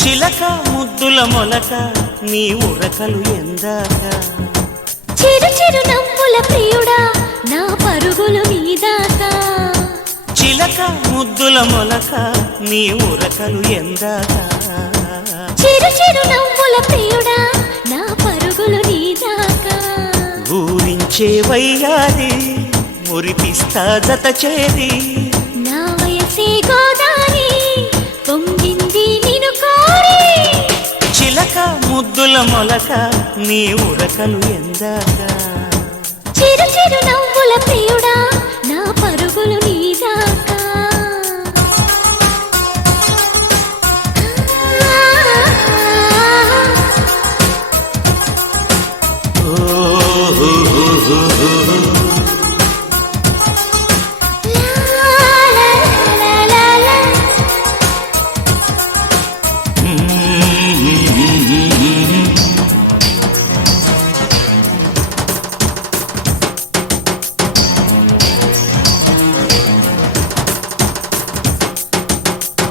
చిలక ముద్దుల మొలక నీ ఉరకలు ఎందాక చిరు చిరు నవ్వుల ప్రియుడా నా పరుగులు నీదాకా చిలక ముద్దుల మొలక నీ ఉరకలు ఎందాక చిరు చిరు నవ్వుల ప్రియుడా నా పరుగులు నీదాకా ఊరించే వయ్యారి మురిపిస్తా జత చేరి నా వయసే గోదారి పొంగింది నిన్ను కోరి చిలక ముద్దుల మొలక నీ ఉరకలు ఎందాక చిరు చిరు నవ్వుల ప్రియుడా నా పరుగులు నీదాకా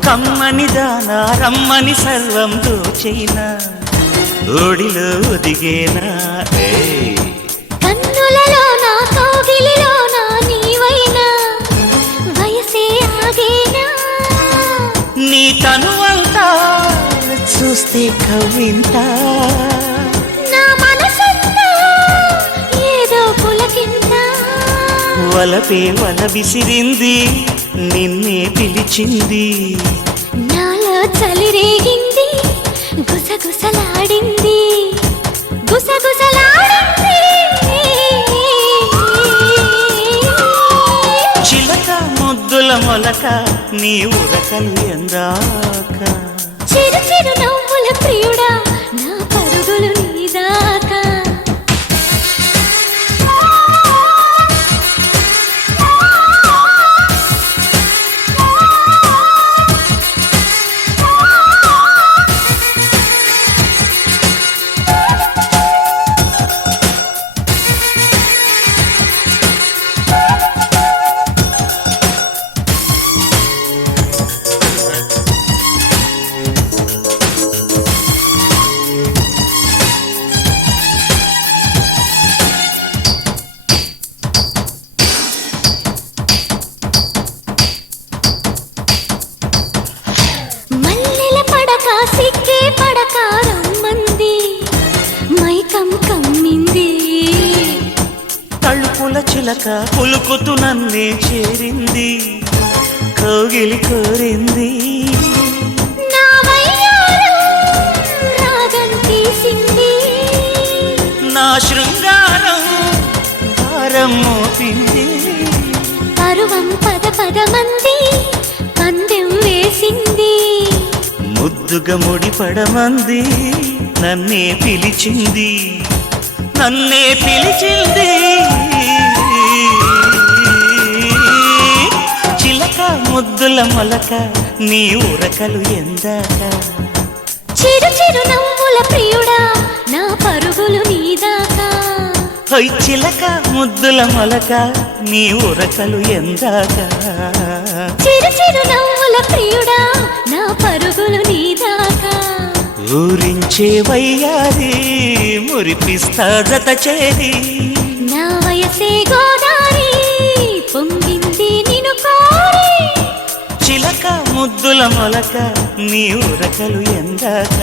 కమ్మని దానా రమ్మని సర్వం దోచైనా ఓడిలో ఒదిగేనా కన్నులలో నా కౌగిలిలో నా నీవైనా వయసే ఆగేనా నీ తనువంతా చూస్తే కవ్వింత నా మనసంతా ఏదో పులకింత వలపే వల విసిరింది నిన్నే పిలిచింది నాలో చలిరేగింది గుసగుసలాడింది గుసగుసలాడింది చిలక ముద్దుల మొలక నీ ఉరకలు ఎందాక చిరు చిరు నవ్వుల ప్రియుడా నా పరుగులు నీదాకా సిక్కే పడక రమ్మంది మైకం కమ్మింది తలుపుల చిలక పులుకుతూ నన్నే చేరింది కోగిలి కోరింది నా వయ్యారం రాగం తీసింది నా శృంగారం భారం మోపింది పరువం పద పదమంది పందెం వేసింది ముద్దుగా ముడిపడమంది నన్నే పిలిచింది నన్నే పిలిచింది చిలక ముద్దుల మొలక నీ ఉరకలు ఎందాక చిరు చిరు నవ్వుల ప్రియుడా నా పరుగులు నీదాకా చిలక ముద్దుల మొలక నీ ఉరకలు ఎందాక చిరు చిరు నవ్వుల ప్రియుడా నా పరుగులు నీదాకా ఊరించే వయ్యారి మురిపిస్తా జత చేరి నా వయసే గోదారి పొంగింది నిన్ను కోరి చిలక ముద్దుల మొలక నీ ఉరకలు ఎందాక